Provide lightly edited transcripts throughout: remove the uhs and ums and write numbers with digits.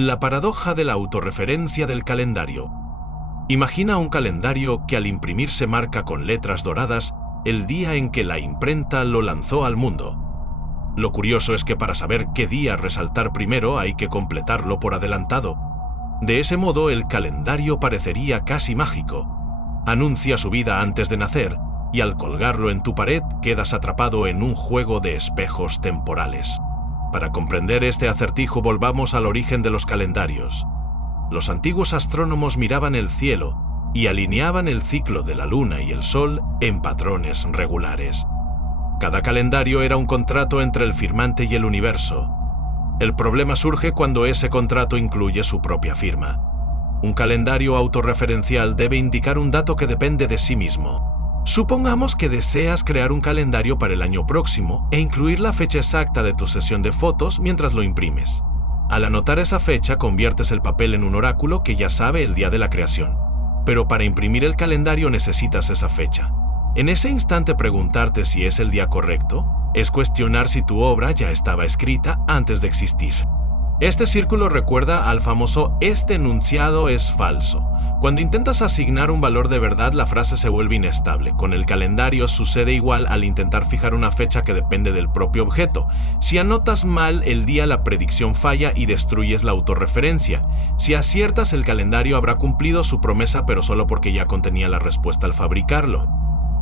La paradoja de la autorreferencia del calendario. Imagina un calendario que al imprimirse marca con letras doradas el día en que la imprenta lo lanzó al mundo. Lo curioso es que para saber qué día resaltar primero hay que completarlo por adelantado. De ese modo el calendario parecería casi mágico. Anuncia su vida antes de nacer y al colgarlo en tu pared quedas atrapado en un juego de espejos temporales. Para comprender este acertijo volvamos al origen de los calendarios. Los antiguos astrónomos miraban el cielo y alineaban el ciclo de la luna y el sol en patrones regulares. Cada calendario era un contrato entre el firmante y el universo. El problema surge cuando ese contrato incluye su propia firma. Un calendario autorreferencial debe indicar un dato que depende de sí mismo. Supongamos que deseas crear un calendario para el año próximo e incluir la fecha exacta de tu sesión de fotos mientras lo imprimes. Al anotar esa fecha, conviertes el papel en un oráculo que ya sabe el día de la creación. Pero para imprimir el calendario necesitas esa fecha. En ese instante preguntarte si es el día correcto es cuestionar si tu obra ya estaba escrita antes de existir. Este círculo recuerda al famoso "este enunciado es falso". Cuando intentas asignar un valor de verdad, la frase se vuelve inestable. Con el calendario sucede igual al intentar fijar una fecha que depende del propio objeto. Si anotas mal el día, la predicción falla y destruyes la autorreferencia. Si aciertas, el calendario habrá cumplido su promesa, pero solo porque ya contenía la respuesta al fabricarlo.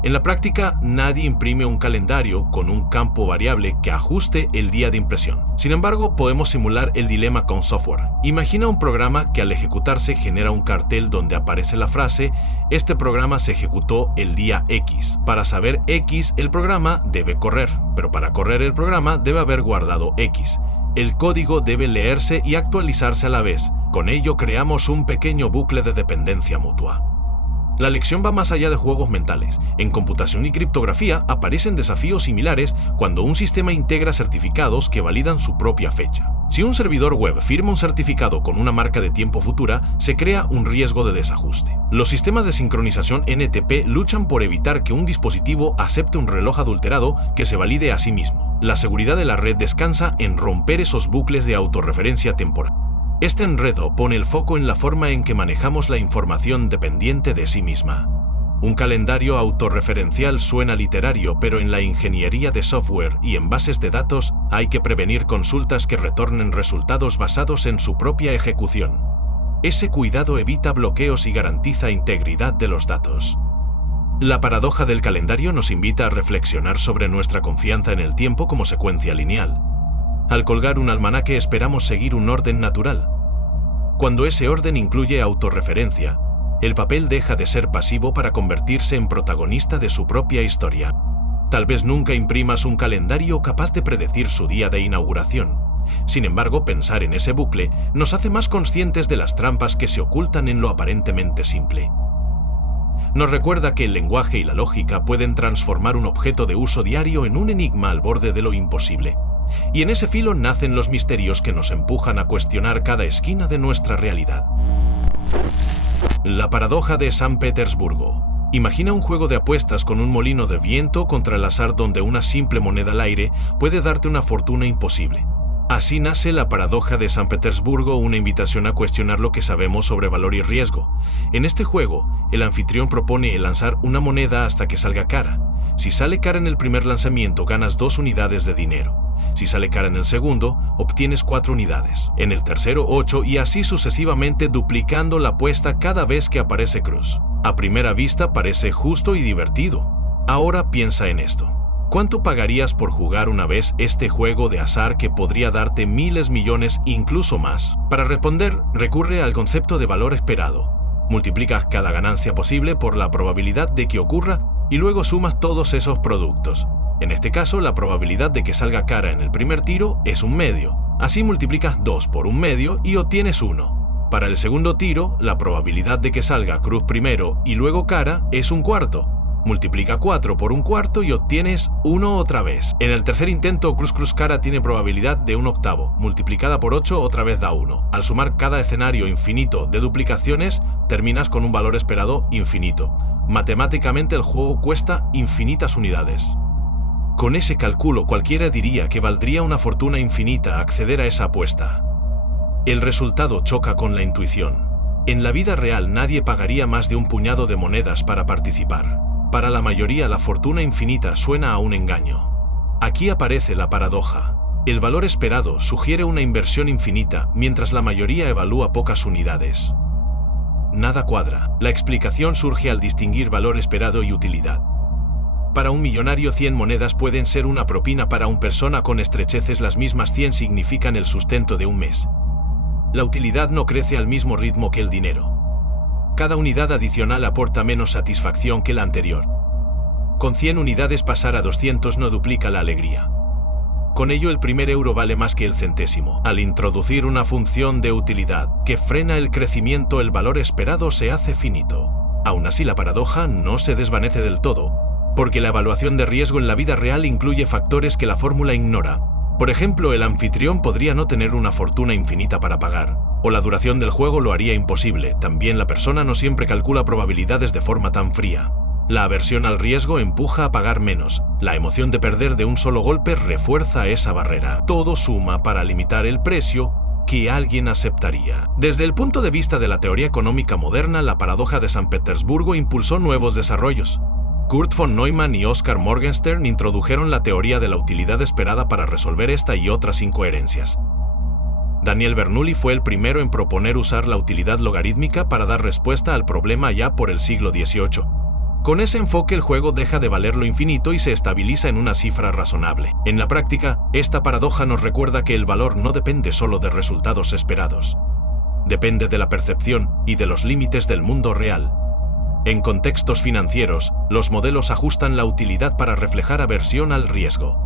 En la práctica, nadie imprime un calendario con un campo variable que ajuste el día de impresión. Sin embargo, podemos simular el dilema con software. Imagina un programa que al ejecutarse genera un cartel donde aparece la frase "este programa se ejecutó el día X". Para saber X, el programa debe correr, pero para correr el programa debe haber guardado X. El código debe leerse y actualizarse a la vez. Con ello creamos un pequeño bucle de dependencia mutua. La lección va más allá de juegos mentales. En computación y criptografía aparecen desafíos similares cuando un sistema integra certificados que validan su propia fecha. Si un servidor web firma un certificado con una marca de tiempo futura, se crea un riesgo de desajuste. Los sistemas de sincronización NTP luchan por evitar que un dispositivo acepte un reloj adulterado que se valide a sí mismo. La seguridad de la red descansa en romper esos bucles de autorreferencia temporal. Este enredo pone el foco en la forma en que manejamos la información dependiente de sí misma. Un calendario autorreferencial suena literario, pero en la ingeniería de software y en bases de datos hay que prevenir consultas que retornen resultados basados en su propia ejecución. Ese cuidado evita bloqueos y garantiza integridad de los datos. La paradoja del calendario nos invita a reflexionar sobre nuestra confianza en el tiempo como secuencia lineal. Al colgar un almanaque esperamos seguir un orden natural. Cuando ese orden incluye autorreferencia, el papel deja de ser pasivo para convertirse en protagonista de su propia historia. Tal vez nunca imprimas un calendario capaz de predecir su día de inauguración. Sin embargo, pensar en ese bucle nos hace más conscientes de las trampas que se ocultan en lo aparentemente simple. Nos recuerda que el lenguaje y la lógica pueden transformar un objeto de uso diario en un enigma al borde de lo imposible. Y en ese filo nacen los misterios que nos empujan a cuestionar cada esquina de nuestra realidad. La paradoja de San Petersburgo. Imagina un juego de apuestas con un molino de viento contra el azar donde una simple moneda al aire puede darte una fortuna imposible. Así nace la paradoja de San Petersburgo, una invitación a cuestionar lo que sabemos sobre valor y riesgo. En este juego, el anfitrión propone lanzar una moneda hasta que salga cara. Si sale cara en el primer lanzamiento, ganas 2 unidades de dinero. Si sale cara en el segundo, obtienes 4 unidades. En el tercero, 8 y así sucesivamente, duplicando la apuesta cada vez que aparece cruz. A primera vista parece justo y divertido. Ahora piensa en esto. ¿Cuánto pagarías por jugar una vez este juego de azar que podría darte miles, millones, incluso más? Para responder, recurre al concepto de valor esperado. Multiplicas cada ganancia posible por la probabilidad de que ocurra y luego sumas todos esos productos. En este caso, la probabilidad de que salga cara en el primer tiro es 1/2. Así multiplicas 2 por 1/2 y obtienes 1. Para el segundo tiro, la probabilidad de que salga cruz primero y luego cara es 1/4. Multiplica 4 por 1/4 y obtienes 1 otra vez. En el tercer intento, cruz cruz cara tiene probabilidad de 1/8. Multiplicada por 8 otra vez da 1. Al sumar cada escenario infinito de duplicaciones, terminas con un valor esperado infinito. Matemáticamente el juego cuesta infinitas unidades. Con ese cálculo cualquiera diría que valdría una fortuna infinita acceder a esa apuesta. El resultado choca con la intuición. En la vida real nadie pagaría más de un puñado de monedas para participar. Para la mayoría la fortuna infinita suena a un engaño. Aquí aparece la paradoja. El valor esperado sugiere una inversión infinita, mientras la mayoría evalúa pocas unidades. Nada cuadra. La explicación surge al distinguir valor esperado y utilidad. Para un millonario 100 monedas pueden ser una propina, para una persona con estrecheces las mismas 100 significan el sustento de un mes. La utilidad no crece al mismo ritmo que el dinero. Cada unidad adicional aporta menos satisfacción que la anterior. Con 100 unidades pasar a 200 no duplica la alegría. Con ello el primer euro vale más que el centésimo. Al introducir una función de utilidad que frena el crecimiento, el valor esperado se hace finito. Aún así la paradoja no se desvanece del todo, porque la evaluación de riesgo en la vida real incluye factores que la fórmula ignora. Por ejemplo, el anfitrión podría no tener una fortuna infinita para pagar, o la duración del juego lo haría imposible. También la persona no siempre calcula probabilidades de forma tan fría. La aversión al riesgo empuja a pagar menos. La emoción de perder de un solo golpe refuerza esa barrera. Todo suma para limitar el precio que alguien aceptaría. Desde el punto de vista de la teoría económica moderna, la paradoja de San Petersburgo impulsó nuevos desarrollos. Kurt von Neumann y Oscar Morgenstern introdujeron la teoría de la utilidad esperada para resolver esta y otras incoherencias. Daniel Bernoulli fue el primero en proponer usar la utilidad logarítmica para dar respuesta al problema ya por el siglo XVIII. Con ese enfoque el juego deja de valer lo infinito y se estabiliza en una cifra razonable. En la práctica, esta paradoja nos recuerda que el valor no depende solo de resultados esperados. Depende de la percepción y de los límites del mundo real. En contextos financieros, los modelos ajustan la utilidad para reflejar aversión al riesgo.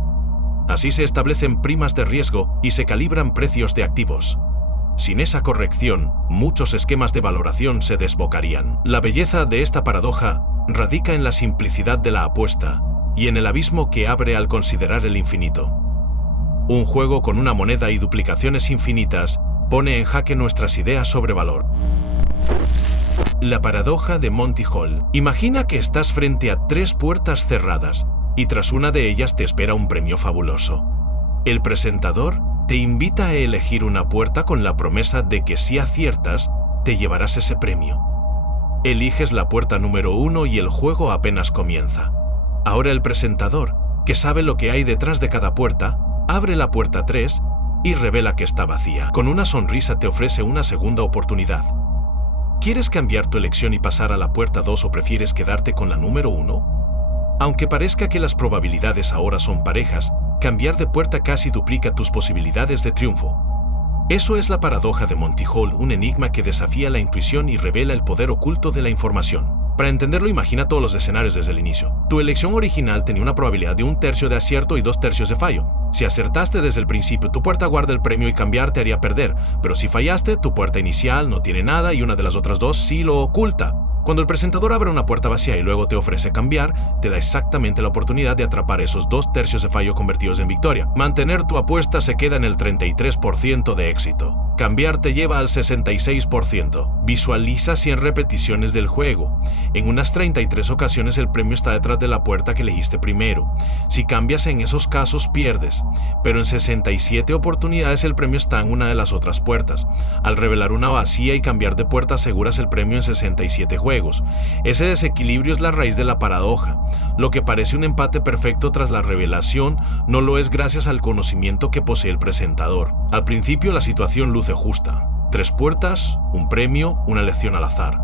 Así se establecen primas de riesgo y se calibran precios de activos. Sin esa corrección, muchos esquemas de valoración se desbocarían. La belleza de esta paradoja radica en la simplicidad de la apuesta y en el abismo que abre al considerar el infinito. Un juego con una moneda y duplicaciones infinitas pone en jaque nuestras ideas sobre valor. La paradoja de Monty Hall. Imagina que estás frente a 3 puertas cerradas y tras una de ellas te espera un premio fabuloso. El presentador te invita a elegir una puerta con la promesa de que si aciertas, te llevarás ese premio. Eliges la puerta número 1 y el juego apenas comienza. Ahora el presentador, que sabe lo que hay detrás de cada puerta, abre la puerta 3 y revela que está vacía. Con una sonrisa te ofrece una segunda oportunidad. ¿Quieres cambiar tu elección y pasar a la puerta 2 o prefieres quedarte con la número 1? Aunque parezca que las probabilidades ahora son parejas, cambiar de puerta casi duplica tus posibilidades de triunfo. Eso es la paradoja de Monty Hall, un enigma que desafía la intuición y revela el poder oculto de la información. Para entenderlo, imagina todos los escenarios desde el inicio. Tu elección original tenía una probabilidad de 1/3 de acierto y 2/3 de fallo. Si acertaste desde el principio, tu puerta guarda el premio y cambiar te haría perder, pero si fallaste, tu puerta inicial no tiene nada y una de las otras dos sí lo oculta. Cuando el presentador abre una puerta vacía y luego te ofrece cambiar, te da exactamente la oportunidad de atrapar esos 2/3 de fallo convertidos en victoria. Mantener tu apuesta se queda en el 33% de éxito. Cambiar te lleva al 66%. Visualiza 100 repeticiones del juego. En unas 33 ocasiones el premio está detrás de la puerta que elegiste primero. Si cambias en esos casos pierdes, pero en 67 oportunidades el premio está en una de las otras puertas. Al revelar una vacía y cambiar de puerta aseguras el premio en 67 juegos. Ese desequilibrio es la raíz de la paradoja. Lo que parece un empate perfecto tras la revelación no lo es gracias al conocimiento que posee el presentador. Al principio la situación luce justa. 3 puertas, un premio, una elección al azar.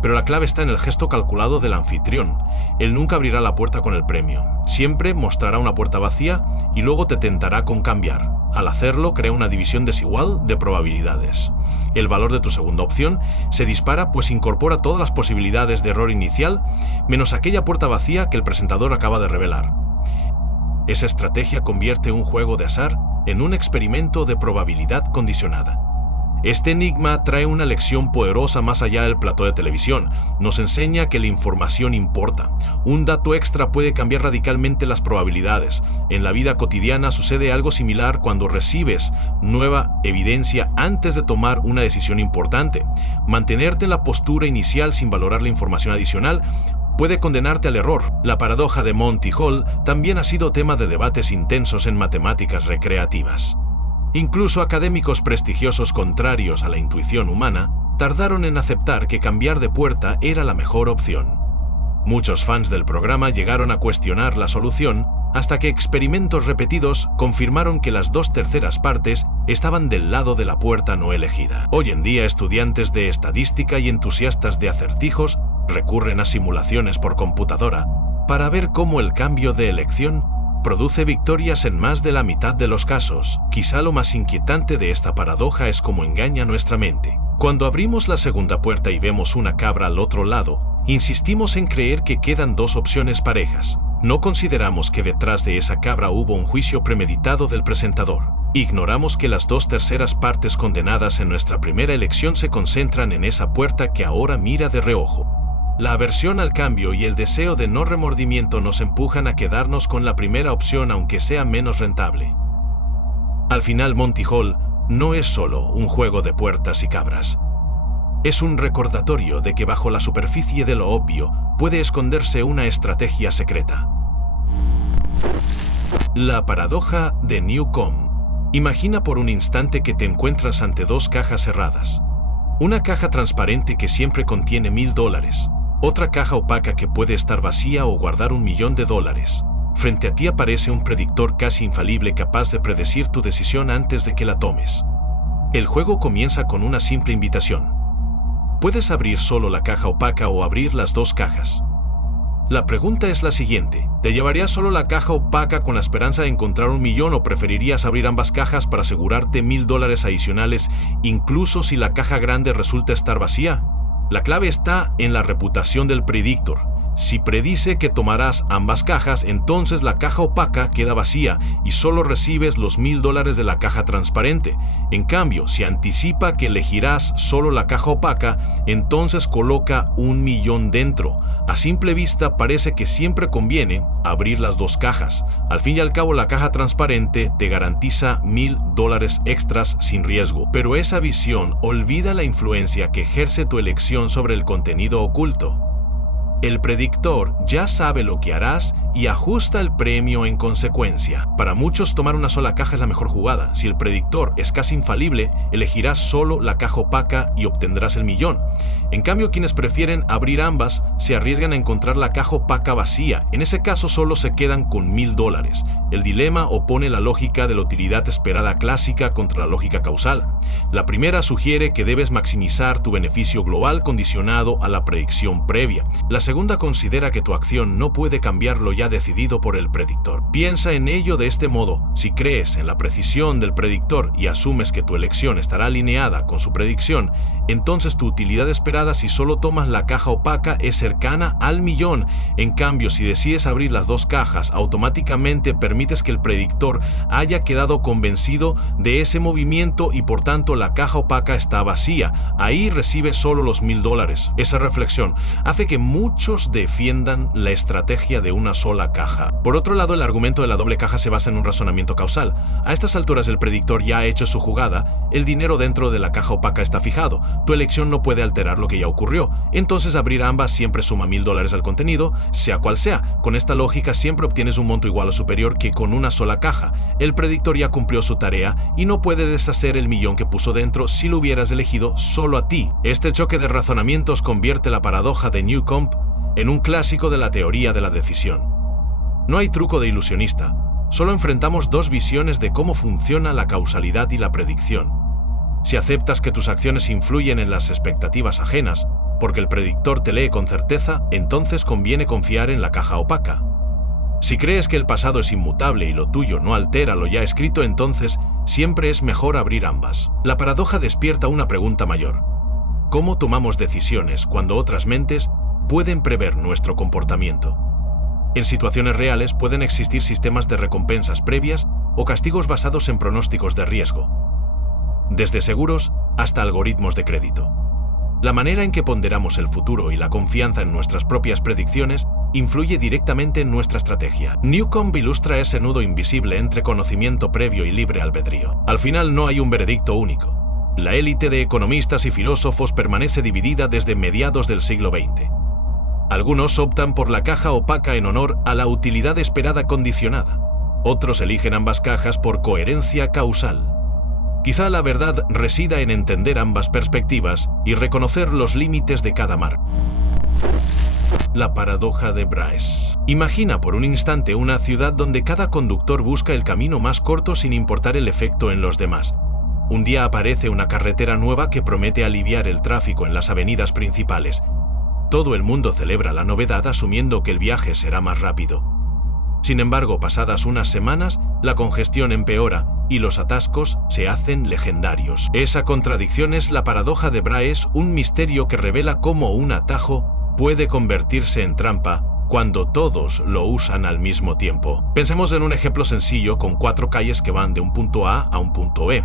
Pero la clave está en el gesto calculado del anfitrión. Él nunca abrirá la puerta con el premio. Siempre mostrará una puerta vacía y luego te tentará con cambiar. Al hacerlo, crea una división desigual de probabilidades. El valor de tu segunda opción se dispara pues incorpora todas las posibilidades de error inicial, menos aquella puerta vacía que el presentador acaba de revelar. Esa estrategia convierte un juego de azar en un experimento de probabilidad condicionada. Este enigma trae una lección poderosa más allá del plató de televisión. Nos enseña que la información importa. Un dato extra puede cambiar radicalmente las probabilidades. En la vida cotidiana sucede algo similar cuando recibes nueva evidencia antes de tomar una decisión importante. Mantenerte en la postura inicial sin valorar la información adicional puede condenarte al error. La paradoja de Monty Hall también ha sido tema de debates intensos en matemáticas recreativas. Incluso académicos prestigiosos contrarios a la intuición humana tardaron en aceptar que cambiar de puerta era la mejor opción. Muchos fans del programa llegaron a cuestionar la solución hasta que experimentos repetidos confirmaron que las 2/3 partes estaban del lado de la puerta no elegida. Hoy en día, estudiantes de estadística y entusiastas de acertijos recurren a simulaciones por computadora para ver cómo el cambio de elección produce victorias en más de la mitad de los casos. Quizá lo más inquietante de esta paradoja es cómo engaña nuestra mente. Cuando abrimos la segunda puerta y vemos una cabra al otro lado, insistimos en creer que quedan 2 opciones parejas. No consideramos que detrás de esa cabra hubo un juicio premeditado del presentador. Ignoramos que las 2/3 partes condenadas en nuestra primera elección se concentran en esa puerta que ahora mira de reojo. La aversión al cambio y el deseo de no remordimiento nos empujan a quedarnos con la primera opción aunque sea menos rentable. Al final, Monty Hall no es solo un juego de puertas y cabras. Es un recordatorio de que bajo la superficie de lo obvio puede esconderse una estrategia secreta. La paradoja de Newcomb. Imagina por un instante que te encuentras ante 2 cajas cerradas. Una caja transparente que siempre contiene $1000. Otra caja opaca que puede estar vacía o guardar $1.000.000. Frente a ti aparece un predictor casi infalible capaz de predecir tu decisión antes de que la tomes. El juego comienza con una simple invitación. Puedes abrir solo la caja opaca o abrir las 2 cajas. La pregunta es la siguiente: ¿te llevarías solo la caja opaca con la esperanza de encontrar $1.000.000 o preferirías abrir ambas cajas para asegurarte $1.000 adicionales incluso si la caja grande resulta estar vacía? La clave está en la reputación del predictor. Si predice que tomarás ambas cajas, entonces la caja opaca queda vacía y solo recibes los $1.000 de la caja transparente. En cambio, si anticipa que elegirás solo la caja opaca, entonces coloca $1.000.000 dentro. A simple vista parece que siempre conviene abrir las 2 cajas. Al fin y al cabo, la caja transparente te garantiza $1.000 extras sin riesgo. Pero esa visión olvida la influencia que ejerce tu elección sobre el contenido oculto. El predictor ya sabe lo que harás y ajusta el premio en consecuencia. Para muchos, tomar una sola caja es la mejor jugada. Si el predictor es casi infalible, elegirás solo la caja opaca y obtendrás el $1.000.000. En cambio, quienes prefieren abrir ambas se arriesgan a encontrar la caja opaca vacía. En ese caso, solo se quedan con $1.000. El dilema opone la lógica de la utilidad esperada clásica contra la lógica causal. La primera sugiere que debes maximizar tu beneficio global condicionado a la predicción previa. La segunda considera que tu acción no puede cambiar lo ya decidido por el predictor. Piensa en ello de este modo: si crees en la precisión del predictor y asumes que tu elección estará alineada con su predicción, entonces tu utilidad esperada si solo tomas la caja opaca es cercana al $1.000.000. En cambio, si decides abrir las 2 cajas, automáticamente permites que el predictor haya quedado convencido de ese movimiento y por tanto la caja opaca está vacía. Ahí recibes solo los $1.000. Esa reflexión hace que muchos defiendan la estrategia de una sola caja. Por otro lado, el argumento de la doble caja se basa en un razonamiento causal. A estas alturas el predictor ya ha hecho su jugada, el dinero dentro de la caja opaca está fijado, tu elección no puede alterar lo que ya ocurrió, entonces abrir ambas siempre suma $1.000 al contenido, sea cual sea. Con esta lógica siempre obtienes un monto igual o superior que con una sola caja. El predictor ya cumplió su tarea y no puede deshacer el $1.000.000 que puso dentro si lo hubieras elegido solo a ti. Este choque de razonamientos convierte la paradoja de Newcomb en un clásico de la teoría de la decisión. No hay truco de ilusionista, solo enfrentamos 2 visiones de cómo funciona la causalidad y la predicción. Si aceptas que tus acciones influyen en las expectativas ajenas, porque el predictor te lee con certeza, entonces conviene confiar en la caja opaca. Si crees que el pasado es inmutable y lo tuyo no altera lo ya escrito, entonces siempre es mejor abrir ambas. La paradoja despierta una pregunta mayor: ¿cómo tomamos decisiones cuando otras mentes pueden prever nuestro comportamiento? En situaciones reales pueden existir sistemas de recompensas previas o castigos basados en pronósticos de riesgo, desde seguros hasta algoritmos de crédito. La manera en que ponderamos el futuro y la confianza en nuestras propias predicciones influye directamente en nuestra estrategia. Newcomb ilustra ese nudo invisible entre conocimiento previo y libre albedrío. Al final no hay un veredicto único. La élite de economistas y filósofos permanece dividida desde mediados del siglo XX. Algunos optan por la caja opaca en honor a la utilidad esperada condicionada. Otros eligen ambas cajas por coherencia causal. Quizá la verdad resida en entender ambas perspectivas y reconocer los límites de cada marca. La paradoja de Bryce. Imagina por un instante una ciudad donde cada conductor busca el camino más corto sin importar el efecto en los demás. Un día aparece una carretera nueva que promete aliviar el tráfico en las avenidas principales. Todo el mundo celebra la novedad asumiendo que el viaje será más rápido. Sin embargo, pasadas unas semanas, la congestión empeora y los atascos se hacen legendarios. Esa contradicción es la paradoja de Bryce, un misterio que revela cómo un atajo puede convertirse en trampa cuando todos lo usan al mismo tiempo. Pensemos en un ejemplo sencillo con 4 calles que van de un punto A a un punto E.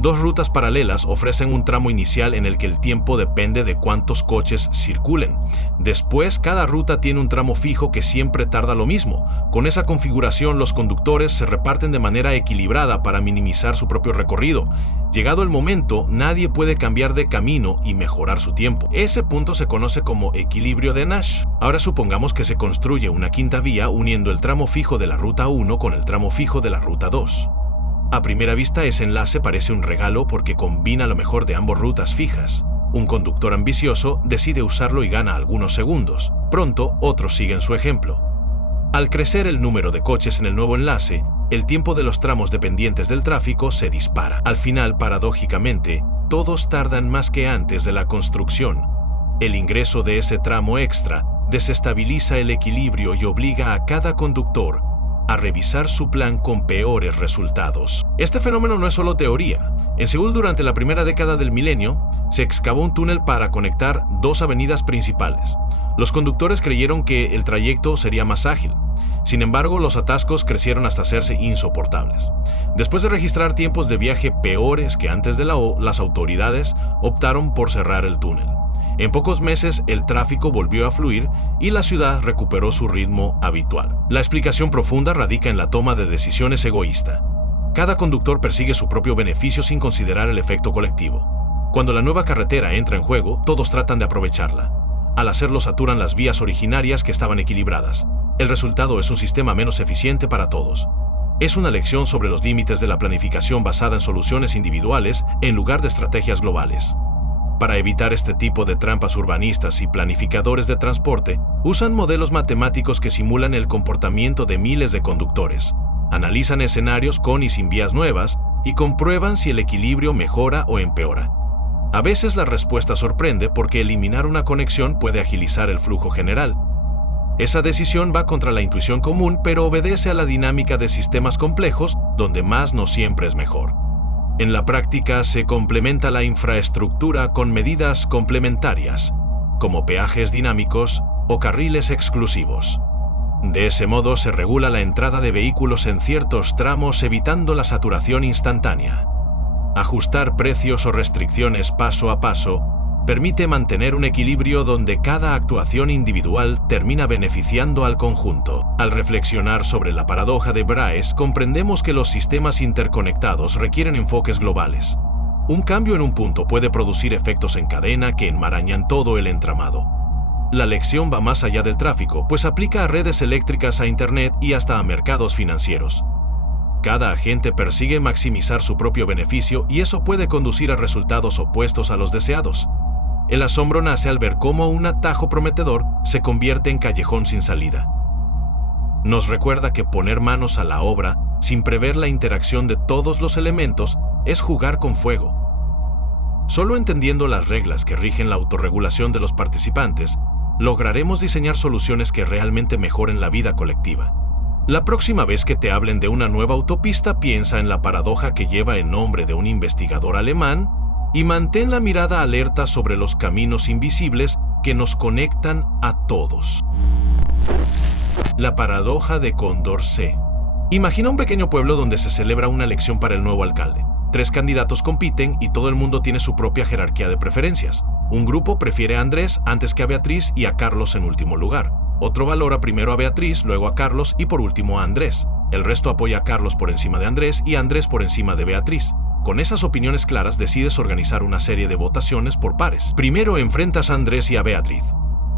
2 rutas paralelas ofrecen un tramo inicial en el que el tiempo depende de cuántos coches circulen. Después, cada ruta tiene un tramo fijo que siempre tarda lo mismo. Con esa configuración, los conductores se reparten de manera equilibrada para minimizar su propio recorrido. Llegado el momento, nadie puede cambiar de camino y mejorar su tiempo. Ese punto se conoce como equilibrio de Nash. Ahora supongamos que se construye una quinta vía uniendo el tramo fijo de la ruta 1 con el tramo fijo de la ruta 2. A primera vista, ese enlace parece un regalo porque combina lo mejor de ambas rutas fijas. Un conductor ambicioso decide usarlo y gana algunos segundos. Pronto, otros siguen su ejemplo. Al crecer el número de coches en el nuevo enlace, el tiempo de los tramos dependientes del tráfico se dispara. Al final, paradójicamente, todos tardan más que antes de la construcción. El ingreso de ese tramo extra desestabiliza el equilibrio y obliga a cada conductor a revisar su plan con peores resultados. Este fenómeno no es solo teoría. En Seúl, durante la primera década del milenio, se excavó un túnel para conectar 2 avenidas principales. Los conductores creyeron que el trayecto sería más ágil. Sin embargo, los atascos crecieron hasta hacerse insoportables. Después de registrar tiempos de viaje peores que antes de las autoridades optaron por cerrar el túnel. En pocos meses, el tráfico volvió a fluir y la ciudad recuperó su ritmo habitual. La explicación profunda radica en la toma de decisiones egoísta. Cada conductor persigue su propio beneficio sin considerar el efecto colectivo. Cuando la nueva carretera entra en juego, todos tratan de aprovecharla. Al hacerlo, saturan las vías originarias que estaban equilibradas. El resultado es un sistema menos eficiente para todos. Es una lección sobre los límites de la planificación basada en soluciones individuales en lugar de estrategias globales. Para evitar este tipo de trampas, urbanistas y planificadores de transporte usan modelos matemáticos que simulan el comportamiento de miles de conductores. Analizan escenarios con y sin vías nuevas y comprueban si el equilibrio mejora o empeora. A veces la respuesta sorprende porque eliminar una conexión puede agilizar el flujo general. Esa decisión va contra la intuición común, pero obedece a la dinámica de sistemas complejos, donde más no siempre es mejor. En la práctica se complementa la infraestructura con medidas complementarias, como peajes dinámicos o carriles exclusivos. De ese modo se regula la entrada de vehículos en ciertos tramos evitando la saturación instantánea. Ajustar precios o restricciones paso a paso permite mantener un equilibrio donde cada actuación individual termina beneficiando al conjunto. Al reflexionar sobre la paradoja de Bryce, comprendemos que los sistemas interconectados requieren enfoques globales. Un cambio en un punto puede producir efectos en cadena que enmarañan todo el entramado. La lección va más allá del tráfico, pues aplica a redes eléctricas, a Internet y hasta a mercados financieros. Cada agente persigue maximizar su propio beneficio y eso puede conducir a resultados opuestos a los deseados. El asombro nace al ver cómo un atajo prometedor se convierte en callejón sin salida. Nos recuerda que poner manos a la obra, sin prever la interacción de todos los elementos, es jugar con fuego. Solo entendiendo las reglas que rigen la autorregulación de los participantes, lograremos diseñar soluciones que realmente mejoren la vida colectiva. La próxima vez que te hablen de una nueva autopista, piensa en la paradoja que lleva el nombre de un investigador alemán y mantén la mirada alerta sobre los caminos invisibles que nos conectan a todos. La paradoja de Condorcet. Imagina un pequeño pueblo donde se celebra una elección para el nuevo alcalde. 3 candidatos compiten y todo el mundo tiene su propia jerarquía de preferencias. Un grupo prefiere a Andrés antes que a Beatriz y a Carlos en último lugar. Otro valora primero a Beatriz, luego a Carlos y por último a Andrés. El resto apoya a Carlos por encima de Andrés y a Andrés por encima de Beatriz. Con esas opiniones claras decides organizar una serie de votaciones por pares. Primero enfrentas a Andrés y a Beatriz.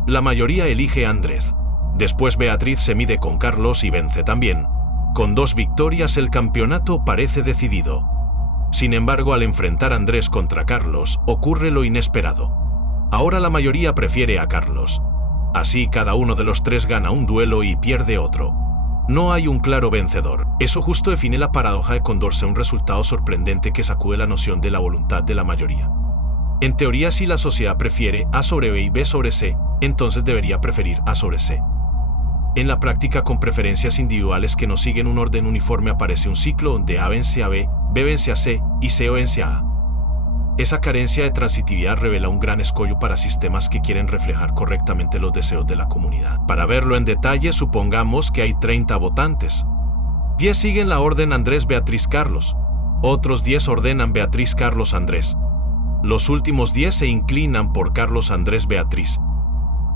La mayoría elige a Andrés. Después Beatriz se mide con Carlos y vence también. Con 2 victorias el campeonato parece decidido. Sin embargo, al enfrentar a Andrés contra Carlos, ocurre lo inesperado. Ahora la mayoría prefiere a Carlos. Así cada uno de los tres gana un duelo y pierde otro. No hay un claro vencedor. Eso justo define la paradoja de Condorcet, un resultado sorprendente que sacude la noción de la voluntad de la mayoría. En teoría, si la sociedad prefiere A sobre B y B sobre C, entonces debería preferir A sobre C. En la práctica, con preferencias individuales que no siguen un orden uniforme, aparece un ciclo donde A vence a B, B vence a C y C vence a A. Esa carencia de transitividad revela un gran escollo para sistemas que quieren reflejar correctamente los deseos de la comunidad. Para verlo en detalle, supongamos que hay 30 votantes. 10 siguen la orden Andrés, Beatriz, Carlos. Otros 10 ordenan Beatriz, Carlos, Andrés. Los últimos 10 se inclinan por Carlos, Andrés, Beatriz.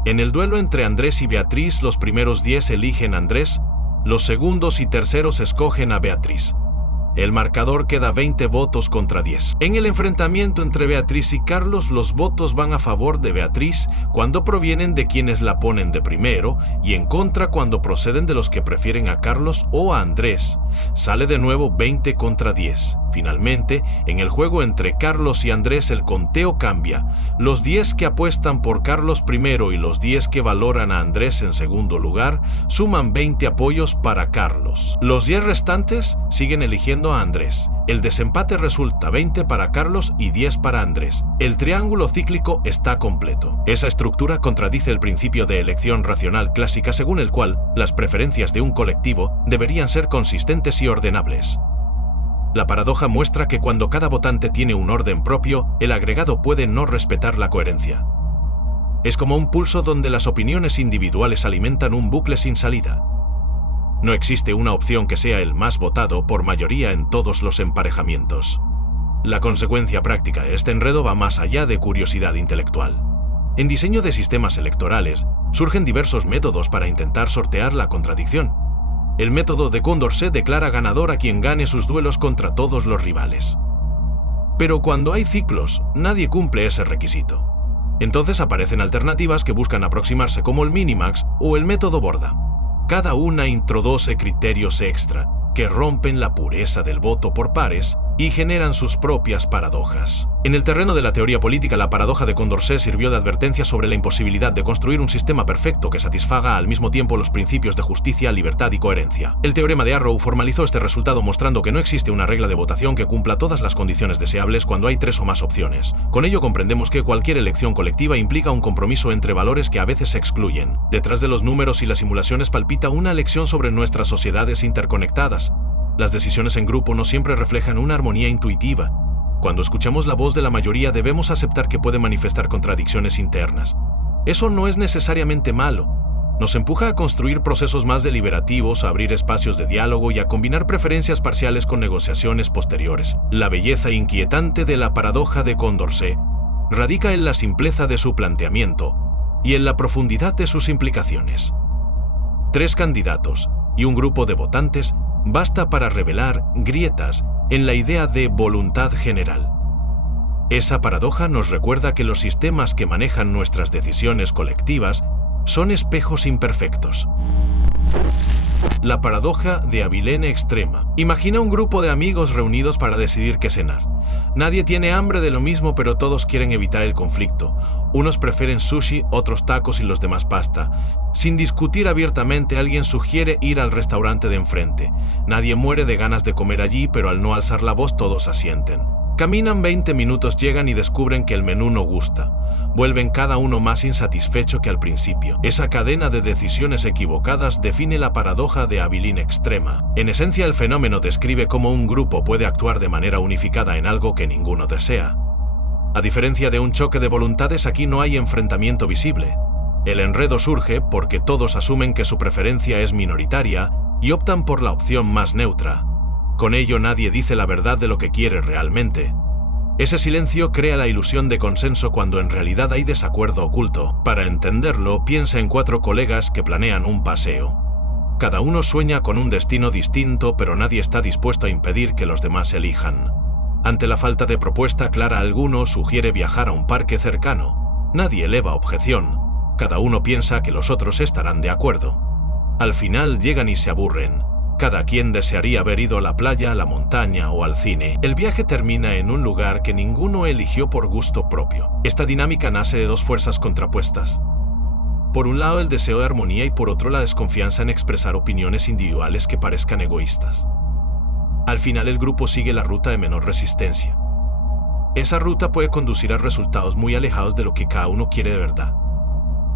En el duelo entre Andrés y Beatriz, los primeros 10 eligen a Andrés, los segundos y terceros escogen a Beatriz. El marcador queda 20 votos contra 10. En el enfrentamiento entre Beatriz y Carlos, los votos van a favor de Beatriz cuando provienen de quienes la ponen de primero y en contra cuando proceden de los que prefieren a Carlos o a Andrés. Sale de nuevo 20 contra 10. Finalmente, en el juego entre Carlos y Andrés el conteo cambia. Los 10 que apuestan por Carlos primero y los 10 que valoran a Andrés en segundo lugar suman 20 apoyos para Carlos. Los 10 restantes siguen eligiendo a Andrés. El desempate resulta 20 para Carlos y 10 para Andrés. El triángulo cíclico está completo. Esa estructura contradice el principio de elección racional clásica según el cual las preferencias de un colectivo deberían ser consistentes y ordenables. La paradoja muestra que cuando cada votante tiene un orden propio, el agregado puede no respetar la coherencia. Es como un pulso donde las opiniones individuales alimentan un bucle sin salida. No existe una opción que sea el más votado por mayoría en todos los emparejamientos. La consecuencia práctica de este enredo va más allá de curiosidad intelectual. En diseño de sistemas electorales, surgen diversos métodos para intentar sortear la contradicción. El método de Condorcet declara ganador a quien gane sus duelos contra todos los rivales. Pero cuando hay ciclos, nadie cumple ese requisito. Entonces aparecen alternativas que buscan aproximarse como el Minimax o el método Borda. Cada una introduce criterios extra que rompen la pureza del voto por pares y generan sus propias paradojas. En el terreno de la teoría política, la paradoja de Condorcet sirvió de advertencia sobre la imposibilidad de construir un sistema perfecto que satisfaga al mismo tiempo los principios de justicia, libertad y coherencia. El teorema de Arrow formalizó este resultado mostrando que no existe una regla de votación que cumpla todas las condiciones deseables cuando hay 3 o más opciones. Con ello comprendemos que cualquier elección colectiva implica un compromiso entre valores que a veces se excluyen. Detrás de los números y las simulaciones palpita una lección sobre nuestras sociedades interconectadas. Las decisiones en grupo no siempre reflejan una armonía intuitiva. Cuando escuchamos la voz de la mayoría debemos aceptar que puede manifestar contradicciones internas. Eso no es necesariamente malo. Nos empuja a construir procesos más deliberativos, a abrir espacios de diálogo y a combinar preferencias parciales con negociaciones posteriores. La belleza inquietante de la paradoja de Condorcet radica en la simpleza de su planteamiento y en la profundidad de sus implicaciones. 3 candidatos y un grupo de votantes basta para revelar grietas en la idea de voluntad general. Esa paradoja nos recuerda que los sistemas que manejan nuestras decisiones colectivas son espejos imperfectos. La paradoja de Abilene extrema. Imagina un grupo de amigos reunidos para decidir qué cenar. Nadie tiene hambre de lo mismo, pero todos quieren evitar el conflicto. Unos prefieren sushi, otros tacos y los demás pasta. Sin discutir abiertamente, alguien sugiere ir al restaurante de enfrente. Nadie muere de ganas de comer allí, pero al no alzar la voz todos asienten. Caminan 20 minutos, llegan y descubren que el menú no gusta. Vuelven cada uno más insatisfecho que al principio. Esa cadena de decisiones equivocadas define la paradoja de Abilene extrema. En esencia, el fenómeno describe cómo un grupo puede actuar de manera unificada en algo que ninguno desea. A diferencia de un choque de voluntades, aquí no hay enfrentamiento visible. El enredo surge porque todos asumen que su preferencia es minoritaria y optan por la opción más neutra. Con ello nadie dice la verdad de lo que quiere realmente. Ese silencio crea la ilusión de consenso cuando en realidad hay desacuerdo oculto. Para entenderlo, piensa en 4 colegas que planean un paseo. Cada uno sueña con un destino distinto, pero nadie está dispuesto a impedir que los demás elijan. Ante la falta de propuesta clara, alguno sugiere viajar a un parque cercano. Nadie eleva objeción. Cada uno piensa que los otros estarán de acuerdo. Al final llegan y se aburren. Cada quien desearía haber ido a la playa, a la montaña o al cine. El viaje termina en un lugar que ninguno eligió por gusto propio. Esta dinámica nace de dos fuerzas contrapuestas. Por un lado, el deseo de armonía y por otro, la desconfianza en expresar opiniones individuales que parezcan egoístas. Al final, el grupo sigue la ruta de menor resistencia. Esa ruta puede conducir a resultados muy alejados de lo que cada uno quiere de verdad.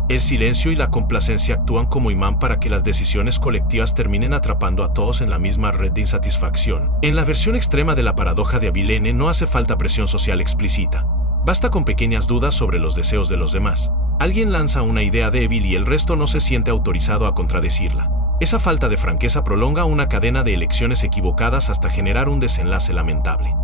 El silencio y la complacencia actúan como imán para que las decisiones colectivas terminen atrapando a todos en la misma red de insatisfacción. En la versión extrema de la paradoja de Abilene no hace falta presión social explícita. Basta con pequeñas dudas sobre los deseos de los demás. Alguien lanza una idea débil y el resto no se siente autorizado a contradecirla. Esa falta de franqueza prolonga una cadena de elecciones equivocadas hasta generar un desenlace lamentable.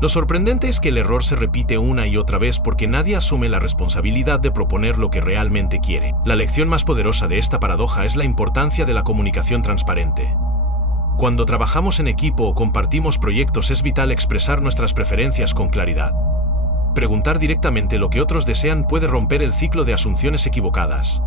Lo sorprendente es que el error se repite una y otra vez porque nadie asume la responsabilidad de proponer lo que realmente quiere. La lección más poderosa de esta paradoja es la importancia de la comunicación transparente. Cuando trabajamos en equipo o compartimos proyectos es vital expresar nuestras preferencias con claridad. Preguntar directamente lo que otros desean puede romper el ciclo de asunciones equivocadas.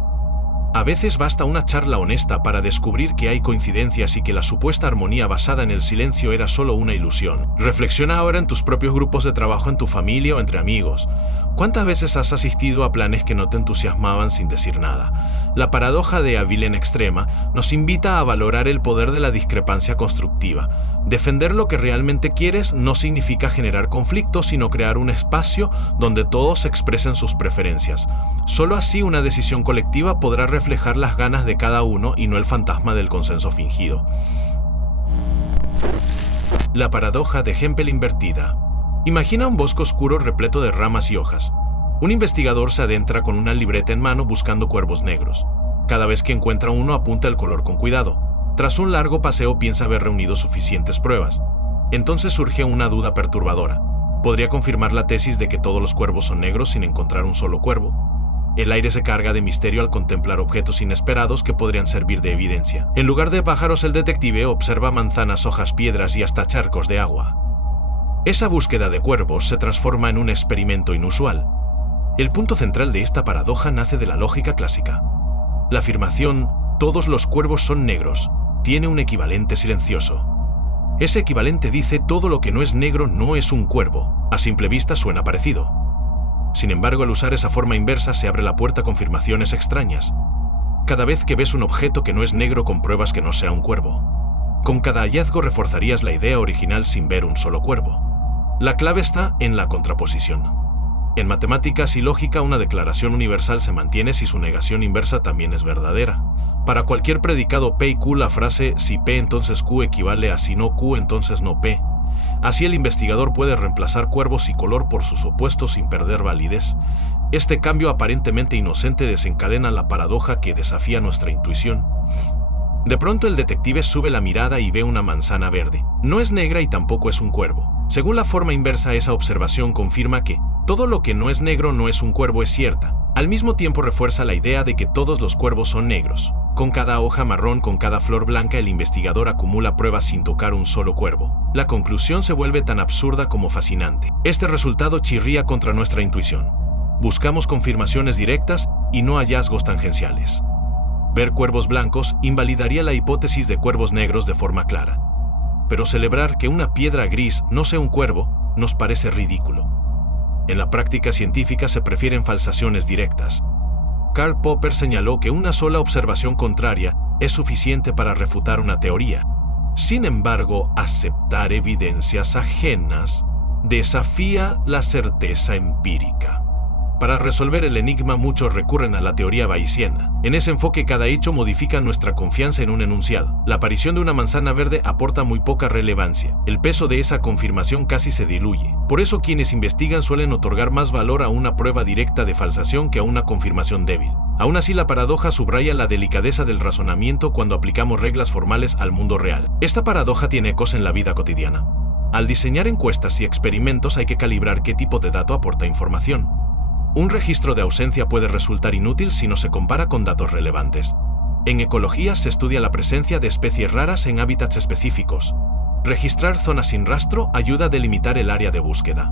A veces basta una charla honesta para descubrir que hay coincidencias y que la supuesta armonía basada en el silencio era solo una ilusión. Reflexiona ahora en tus propios grupos de trabajo, en tu familia o entre amigos. ¿Cuántas veces has asistido a planes que no te entusiasmaban sin decir nada? La paradoja de Abilene extrema nos invita a valorar el poder de la discrepancia constructiva. Defender lo que realmente quieres no significa generar conflictos, sino crear un espacio donde todos expresen sus preferencias. Solo así una decisión colectiva podrá reflejar las ganas de cada uno y no el fantasma del consenso fingido. La paradoja de Hempel invertida. Imagina un bosque oscuro repleto de ramas y hojas. Un investigador se adentra con una libreta en mano buscando cuervos negros. Cada vez que encuentra uno apunta el color con cuidado. Tras un largo paseo piensa haber reunido suficientes pruebas. Entonces surge una duda perturbadora. ¿Podría confirmar la tesis de que todos los cuervos son negros sin encontrar un solo cuervo? El aire se carga de misterio al contemplar objetos inesperados que podrían servir de evidencia. En lugar de pájaros, el detective observa manzanas, hojas, piedras y hasta charcos de agua. Esa búsqueda de cuervos se transforma en un experimento inusual. El punto central de esta paradoja nace de la lógica clásica. La afirmación «todos los cuervos son negros» tiene un equivalente silencioso. Ese equivalente dice «todo lo que no es negro no es un cuervo». A simple vista suena parecido. Sin embargo, al usar esa forma inversa se abre la puerta a confirmaciones extrañas. Cada vez que ves un objeto que no es negro, compruebas que no sea un cuervo. Con cada hallazgo reforzarías la idea original sin ver un solo cuervo. La clave está en la contraposición. En matemáticas y lógica, una declaración universal se mantiene si su negación inversa también es verdadera. Para cualquier predicado P y Q, la frase «si P entonces Q» equivale a «si no Q entonces no P». Así el investigador puede reemplazar cuervos y color por sus opuestos sin perder validez. Este cambio aparentemente inocente desencadena la paradoja que desafía nuestra intuición. De pronto el detective sube la mirada y ve una manzana verde. No es negra y tampoco es un cuervo. Según la forma inversa, esa observación confirma que todo lo que no es negro no es un cuervo es cierta. Al mismo tiempo refuerza la idea de que todos los cuervos son negros. Con cada hoja marrón, con cada flor blanca, el investigador acumula pruebas sin tocar un solo cuervo. La conclusión se vuelve tan absurda como fascinante. Este resultado chirría contra nuestra intuición. Buscamos confirmaciones directas y no hallazgos tangenciales. Ver cuervos blancos invalidaría la hipótesis de cuervos negros de forma clara. Pero celebrar que una piedra gris no sea un cuervo nos parece ridículo. En la práctica científica se prefieren falsaciones directas. Karl Popper señaló que una sola observación contraria es suficiente para refutar una teoría. Sin embargo, aceptar evidencias ajenas desafía la certeza empírica. Para resolver el enigma, muchos recurren a la teoría bayesiana. En ese enfoque, cada hecho modifica nuestra confianza en un enunciado. La aparición de una manzana verde aporta muy poca relevancia. El peso de esa confirmación casi se diluye. Por eso, quienes investigan suelen otorgar más valor a una prueba directa de falsación que a una confirmación débil. Aún así, la paradoja subraya la delicadeza del razonamiento cuando aplicamos reglas formales al mundo real. Esta paradoja tiene ecos en la vida cotidiana. Al diseñar encuestas y experimentos hay que calibrar qué tipo de dato aporta información. Un registro de ausencia puede resultar inútil si no se compara con datos relevantes. En ecología se estudia la presencia de especies raras en hábitats específicos. Registrar zonas sin rastro ayuda a delimitar el área de búsqueda,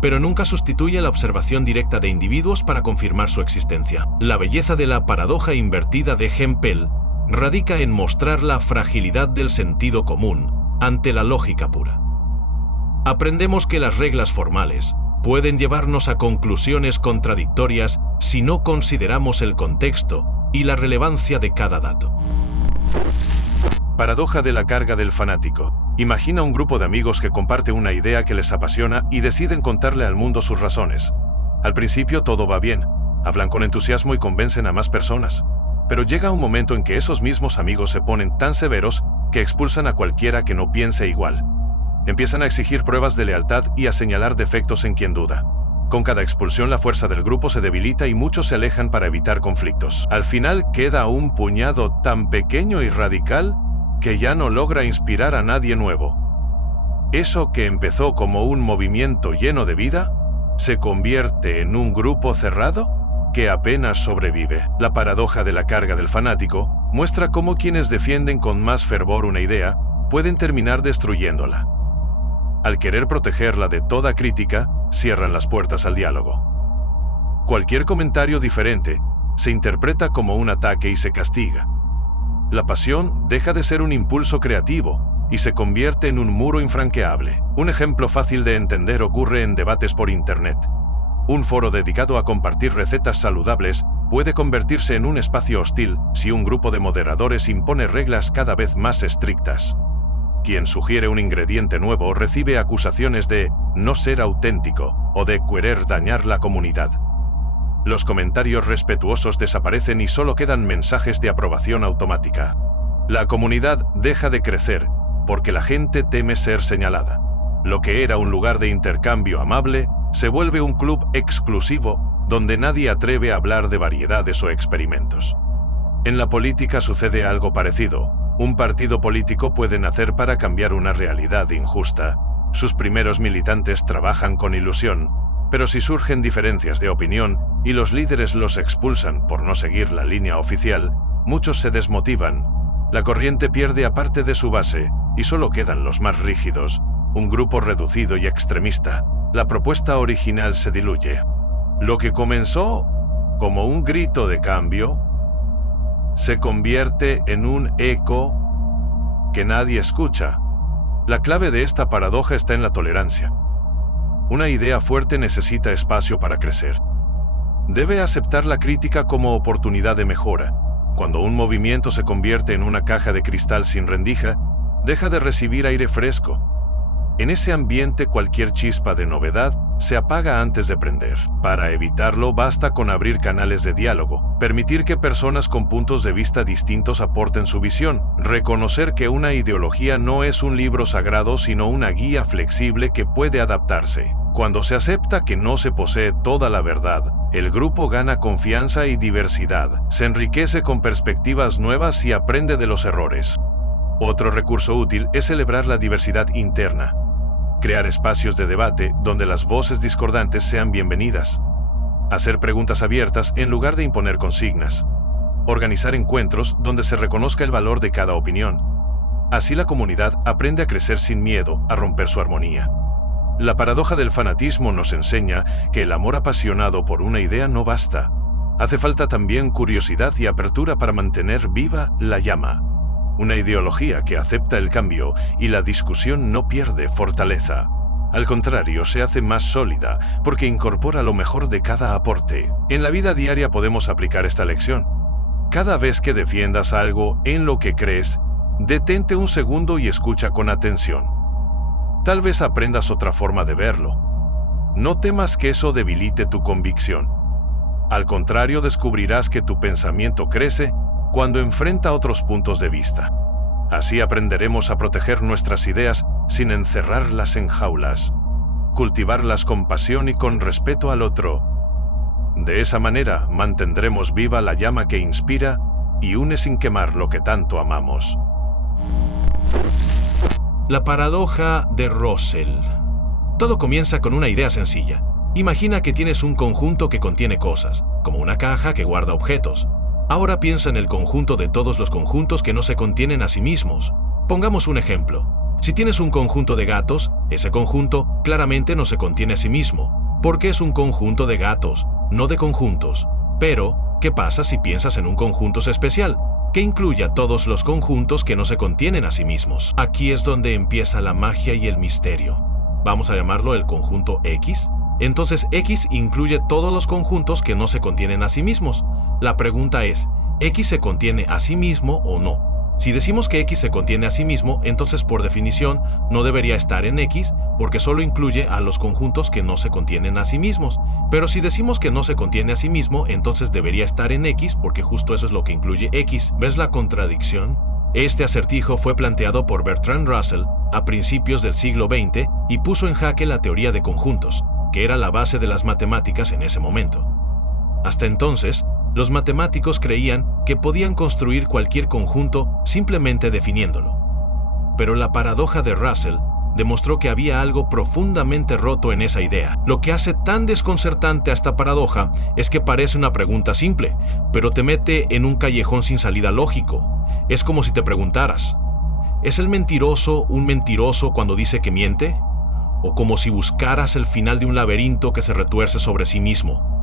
pero nunca sustituye la observación directa de individuos para confirmar su existencia. La belleza de la paradoja invertida de Hempel radica en mostrar la fragilidad del sentido común ante la lógica pura. Aprendemos que las reglas formales pueden llevarnos a conclusiones contradictorias si no consideramos el contexto y la relevancia de cada dato. Paradoja de la carga del fanático. Imagina un grupo de amigos que comparte una idea que les apasiona y deciden contarle al mundo sus razones. Al principio todo va bien, hablan con entusiasmo y convencen a más personas. Pero llega un momento en que esos mismos amigos se ponen tan severos que expulsan a cualquiera que no piense igual. Empiezan a exigir pruebas de lealtad y a señalar defectos en quien duda. Con cada expulsión la fuerza del grupo se debilita y muchos se alejan para evitar conflictos. Al final queda un puñado tan pequeño y radical que ya no logra inspirar a nadie nuevo. Eso que empezó como un movimiento lleno de vida, se convierte en un grupo cerrado que apenas sobrevive. La paradoja de la carga del fanático muestra cómo quienes defienden con más fervor una idea pueden terminar destruyéndola. Al querer protegerla de toda crítica, cierran las puertas al diálogo. Cualquier comentario diferente se interpreta como un ataque y se castiga. La pasión deja de ser un impulso creativo y se convierte en un muro infranqueable. Un ejemplo fácil de entender ocurre en debates por Internet. Un foro dedicado a compartir recetas saludables puede convertirse en un espacio hostil si un grupo de moderadores impone reglas cada vez más estrictas. Quien sugiere un ingrediente nuevo recibe acusaciones de no ser auténtico o de querer dañar la comunidad. Los comentarios respetuosos desaparecen y solo quedan mensajes de aprobación automática. La comunidad deja de crecer porque la gente teme ser señalada. Lo que era un lugar de intercambio amable se vuelve un club exclusivo donde nadie atreve a hablar de variedades o experimentos. En la política sucede algo parecido. Un partido político puede nacer para cambiar una realidad injusta. Sus primeros militantes trabajan con ilusión, pero si surgen diferencias de opinión y los líderes los expulsan por no seguir la línea oficial, muchos se desmotivan. La corriente pierde a parte de su base y solo quedan los más rígidos, un grupo reducido y extremista. La propuesta original se diluye. Lo que comenzó como un grito de cambio se convierte en un eco que nadie escucha. La clave de esta paradoja está en la tolerancia. Una idea fuerte necesita espacio para crecer. Debe aceptar la crítica como oportunidad de mejora. Cuando un movimiento se convierte en una caja de cristal sin rendija, deja de recibir aire fresco. En ese ambiente cualquier chispa de novedad se apaga antes de prender. Para evitarlo basta con abrir canales de diálogo, permitir que personas con puntos de vista distintos aporten su visión, reconocer que una ideología no es un libro sagrado sino una guía flexible que puede adaptarse. Cuando se acepta que no se posee toda la verdad, el grupo gana confianza y diversidad, se enriquece con perspectivas nuevas y aprende de los errores. Otro recurso útil es celebrar la diversidad interna. Crear espacios de debate donde las voces discordantes sean bienvenidas. Hacer preguntas abiertas en lugar de imponer consignas. Organizar encuentros donde se reconozca el valor de cada opinión. Así la comunidad aprende a crecer sin miedo a romper su armonía. La paradoja del fanatismo nos enseña que el amor apasionado por una idea no basta. Hace falta también curiosidad y apertura para mantener viva la llama. Una ideología que acepta el cambio y la discusión no pierde fortaleza. Al contrario, se hace más sólida porque incorpora lo mejor de cada aporte. En la vida diaria podemos aplicar esta lección. Cada vez que defiendas algo en lo que crees, detente un segundo y escucha con atención. Tal vez aprendas otra forma de verlo. No temas que eso debilite tu convicción. Al contrario, descubrirás que tu pensamiento crece cuando enfrenta otros puntos de vista. Así aprenderemos a proteger nuestras ideas sin encerrarlas en jaulas, cultivarlas con pasión y con respeto al otro. De esa manera mantendremos viva la llama que inspira y une sin quemar lo que tanto amamos. La paradoja de Russell. Todo comienza con una idea sencilla. Imagina que tienes un conjunto que contiene cosas, como una caja que guarda objetos. Ahora piensa en el conjunto de todos los conjuntos que no se contienen a sí mismos. Pongamos un ejemplo. Si tienes un conjunto de gatos, ese conjunto claramente no se contiene a sí mismo, porque es un conjunto de gatos, no de conjuntos. Pero, ¿qué pasa si piensas en un conjunto especial? que incluya todos los conjuntos que no se contienen a sí mismos. Aquí es donde empieza la magia y el misterio. Vamos a llamarlo el conjunto X. Entonces X incluye todos los conjuntos que no se contienen a sí mismos. La pregunta es, ¿X se contiene a sí mismo o no? Si decimos que X se contiene a sí mismo, entonces por definición no debería estar en X porque solo incluye a los conjuntos que no se contienen a sí mismos. Pero si decimos que no se contiene a sí mismo, entonces debería estar en X porque justo eso es lo que incluye X. ¿Ves la contradicción? Este acertijo fue planteado por Bertrand Russell a principios del siglo XX y puso en jaque la teoría de conjuntos, que era la base de las matemáticas en ese momento. Hasta entonces, los matemáticos creían que podían construir cualquier conjunto simplemente definiéndolo. Pero la paradoja de Russell demostró que había algo profundamente roto en esa idea. Lo que hace tan desconcertante a esta paradoja es que parece una pregunta simple, pero te mete en un callejón sin salida lógico. Es como si te preguntaras, ¿es el mentiroso un mentiroso cuando dice que miente? O como si buscaras el final de un laberinto que se retuerce sobre sí mismo.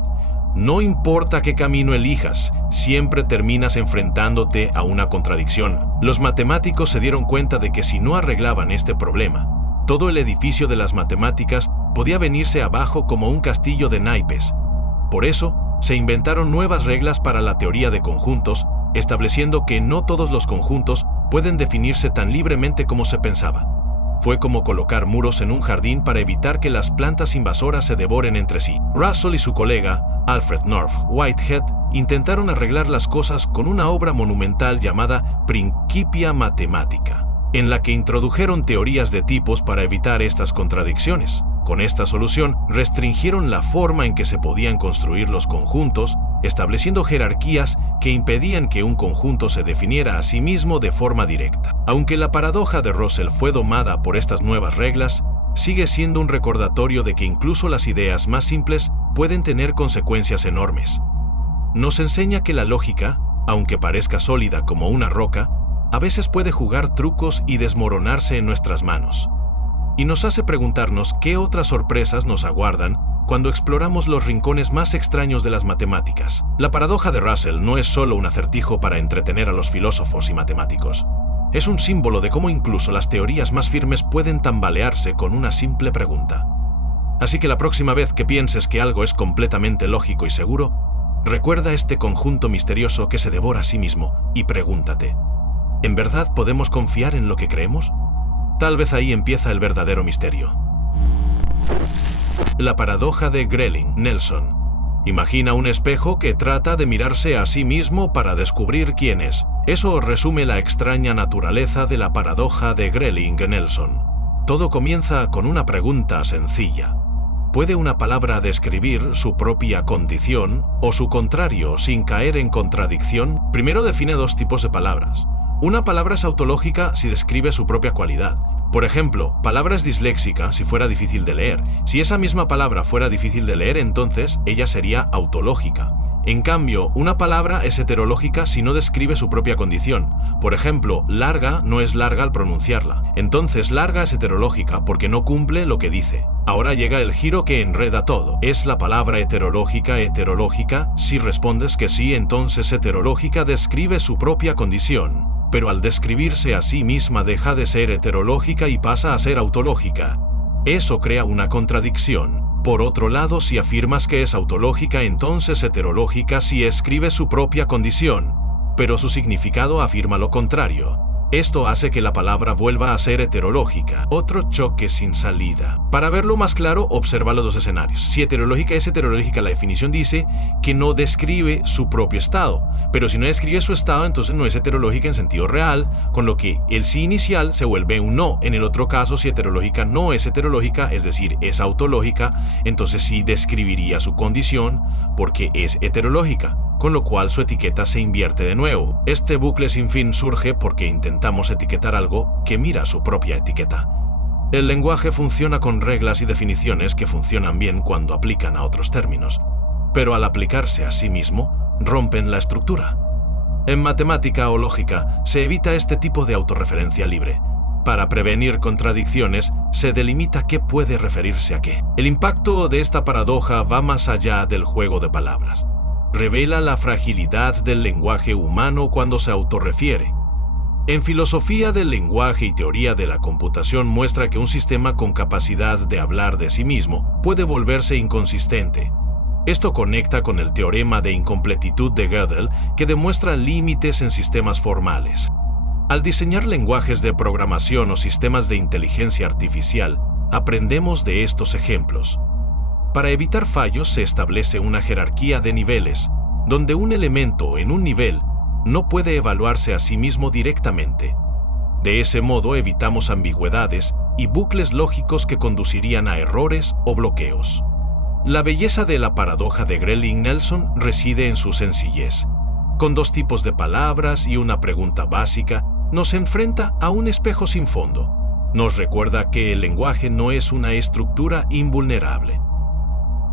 No importa qué camino elijas, siempre terminas enfrentándote a una contradicción. Los matemáticos se dieron cuenta de que si no arreglaban este problema, todo el edificio de las matemáticas podía venirse abajo como un castillo de naipes. Por eso, se inventaron nuevas reglas para la teoría de conjuntos, estableciendo que no todos los conjuntos pueden definirse tan libremente como se pensaba. Fue como colocar muros en un jardín para evitar que las plantas invasoras se devoren entre sí. Russell y su colega, Alfred North Whitehead, intentaron arreglar las cosas con una obra monumental llamada Principia Mathematica, en la que introdujeron teorías de tipos para evitar estas contradicciones. Con esta solución, restringieron la forma en que se podían construir los conjuntos, estableciendo jerarquías que impedían que un conjunto se definiera a sí mismo de forma directa. Aunque la paradoja de Russell fue domada por estas nuevas reglas, sigue siendo un recordatorio de que incluso las ideas más simples pueden tener consecuencias enormes. Nos enseña que la lógica, aunque parezca sólida como una roca, a veces puede jugar trucos y desmoronarse en nuestras manos. Y nos hace preguntarnos qué otras sorpresas nos aguardan cuando exploramos los rincones más extraños de las matemáticas. La paradoja de Russell no es solo un acertijo para entretener a los filósofos y matemáticos. Es un símbolo de cómo incluso las teorías más firmes pueden tambalearse con una simple pregunta. Así que la próxima vez que pienses que algo es completamente lógico y seguro, recuerda este conjunto misterioso que se devora a sí mismo y pregúntate, ¿en verdad podemos confiar en lo que creemos? Tal vez ahí empieza el verdadero misterio. La paradoja de Grelling-Nelson. Imagina un espejo que trata de mirarse a sí mismo para descubrir quién es. Eso resume la extraña naturaleza de la paradoja de Grelling-Nelson. Todo comienza con una pregunta sencilla. ¿Puede una palabra describir su propia condición o su contrario sin caer en contradicción? Primero define dos tipos de palabras. Una palabra es autológica si describe su propia cualidad. Por ejemplo, palabra es disléxica si fuera difícil de leer. Si esa misma palabra fuera difícil de leer, entonces ella sería autológica. En cambio, una palabra es heterológica si no describe su propia condición. Por ejemplo, larga no es larga al pronunciarla. Entonces, larga es heterológica porque no cumple lo que dice. Ahora llega el giro que enreda todo. ¿Es la palabra heterológica heterológica? Si respondes que sí, entonces heterológica describe su propia condición. Pero al describirse a sí misma deja de ser heterológica y pasa a ser autológica. Eso crea una contradicción. Por otro lado, si afirmas que es autológica, entonces heterológica si escribe su propia condición, pero su significado afirma lo contrario. Esto hace que la palabra vuelva a ser heterológica. Otro choque sin salida. Para verlo más claro, observa los dos escenarios. Si heterológica es heterológica, la definición dice que no describe su propio estado. Pero si no describe su estado, entonces no es heterológica en sentido real, con lo que el sí inicial se vuelve un no. En el otro caso, si heterológica no es heterológica, es decir, es autológica, entonces sí describiría su condición porque es heterológica, con lo cual su etiqueta se invierte de nuevo. Este bucle sin fin surge porque intentamos etiquetar algo que mira su propia etiqueta. El lenguaje funciona con reglas y definiciones que funcionan bien cuando aplican a otros términos, pero al aplicarse a sí mismo, rompen la estructura. En matemática o lógica se evita este tipo de autorreferencia libre. Para prevenir contradicciones, se delimita qué puede referirse a qué. El impacto de esta paradoja va más allá del juego de palabras. revela la fragilidad del lenguaje humano cuando se autorrefiere. En filosofía del lenguaje y teoría de la computación muestra que un sistema con capacidad de hablar de sí mismo puede volverse inconsistente. Esto conecta con el teorema de incompletitud de Gödel, que demuestra límites en sistemas formales. Al diseñar lenguajes de programación o sistemas de inteligencia artificial, aprendemos de estos ejemplos. Para evitar fallos se establece una jerarquía de niveles, donde un elemento en un nivel no puede evaluarse a sí mismo directamente. De ese modo evitamos ambigüedades y bucles lógicos que conducirían a errores o bloqueos. La belleza de la paradoja de Grelling-Nelson reside en su sencillez. Con dos tipos de palabras y una pregunta básica, nos enfrenta a un espejo sin fondo. Nos recuerda que el lenguaje no es una estructura invulnerable.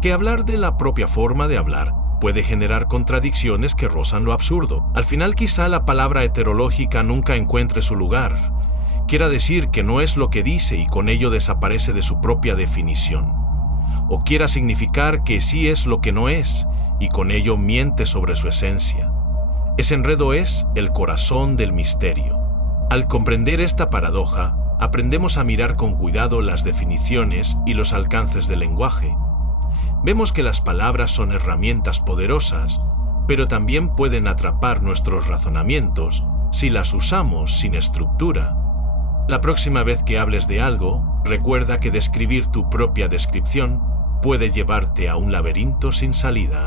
Que hablar de la propia forma de hablar puede generar contradicciones que rozan lo absurdo. Al final, quizá la palabra heterológica nunca encuentre su lugar. Quiera decir que no es lo que dice y con ello desaparece de su propia definición. O quiera significar que sí es lo que no es y con ello miente sobre su esencia. Ese enredo es el corazón del misterio. Al comprender esta paradoja, aprendemos a mirar con cuidado las definiciones y los alcances del lenguaje. Vemos que las palabras son herramientas poderosas, pero también pueden atrapar nuestros razonamientos si las usamos sin estructura. La próxima vez que hables de algo, recuerda que describir tu propia descripción puede llevarte a un laberinto sin salida.